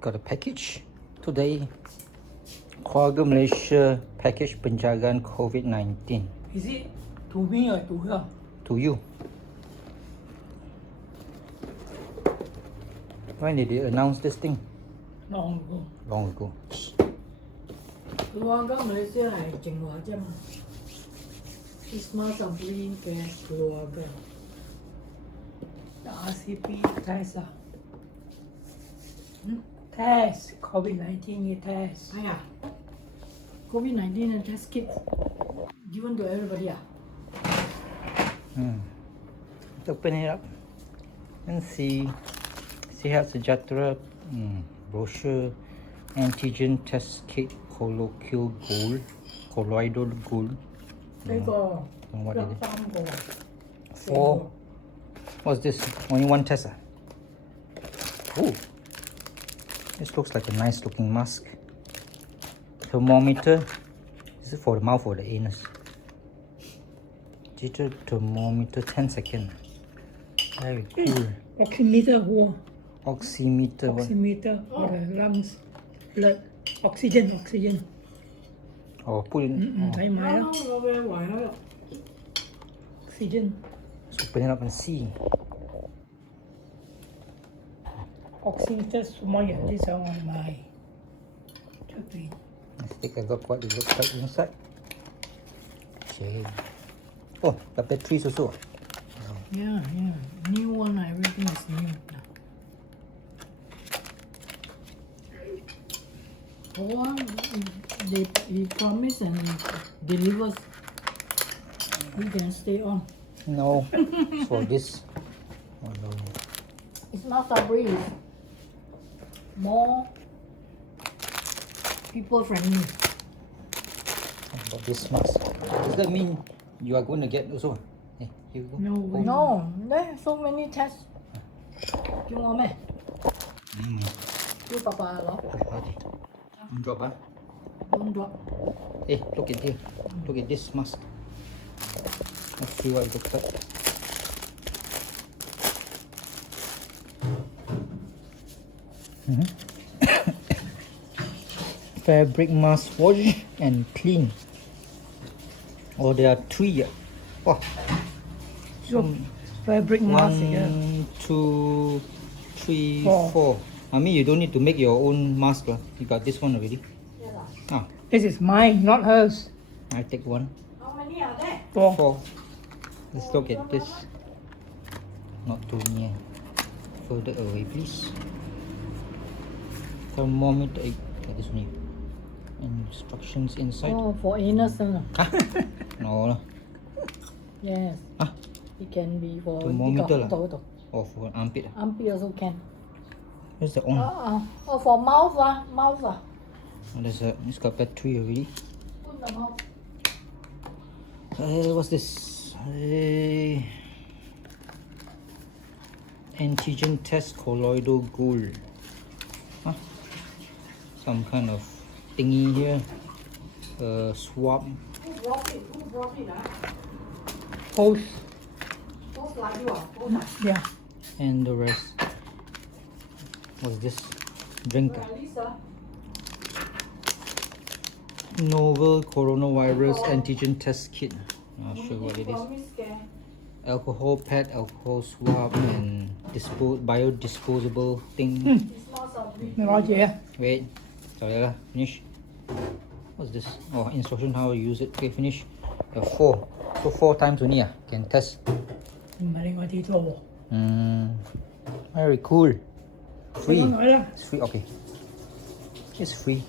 Got a package today. Keluarga Malaysia Pakej Penjagaan COVID-19. Is it to me or to her? To you. When did they announce this thing? Long ago. Long ago. Keluarga Malaysia 係正話啫嘛。Responsibility 嘅 keluarga。RCP test 啊。test COVID-19 嘅 test。係啊。COVID-19 嘅 test kit given to everybody 啊。Let's open it up and see. Sihat Sejahtera brochure antigen test kit colloquial gold colloidal gold. 呢個 What 有 is it? 3個。4. What's this? Only one test. Oh, this looks like a nice looking mask. Thermometer. Is it for the mouth or the anus? Digital thermometer, 10 seconds. Very cool. Oximeter 喎。 Oximeter. What? Oximeter for the lungs, blood, oxygen. Oh, put in. 唔使買啦。Oxygen. Let's open it up and see. Oximeter 什麼人都想去買出邊。 Let's take a look what it looks like inside. Okay. Oh, the batteries also. Yeah. New one, everything is new. Oh, he promise and delivers. We can stay on. No, for this. Oh no. It's not so brief. More people friendly. How about this mask? Does that mean you are going to get also? Hey, here you go. No, there so many tests. 叫我咩？叫爸爸攞。 Drop, huh? Don't drop. Hey, look at here. Look at this mask. Let's see what it looks like. Fabric mask, wash and clean. Oh, there are 3. Oh. Fabric mask. 1, 2, 3, 4. 4. I mean, you don't need to make your own mask. You got this one already. Ah, This is mine, not hers. I take one. How many are there? 4. Let's look at this. Not too near. Further away, please. Thermometer. Got this one here. Instructions inside. Oh, for innocent. No lah. Yes. Ah, It can be for Thermometer lah. 呢個 or for armpit. armpit also can. Where's the on? Oh, for mouth mouth Oh, there's a. It's got battery already. Put the mouth. What's this? Antigen test colloidal gold. Huh? Some kind of thingy here. Swab. Who brought it? Post. Post like you Post. Yeah. And the rest. What's this? Drink. Novel coronavirus antigen test kit. Not sure what it is. Alcohol pad, alcohol swab, and biodisposable thing. 你攞住啊 Wait, sorry lah. Finish. What's this? Oh, instruction how to use it. Okay, finish. 4. So 4 times only can test. 唔係另外啲多喎。 Very cool. Free. 攞來啦。 It's free. Okay. It's free.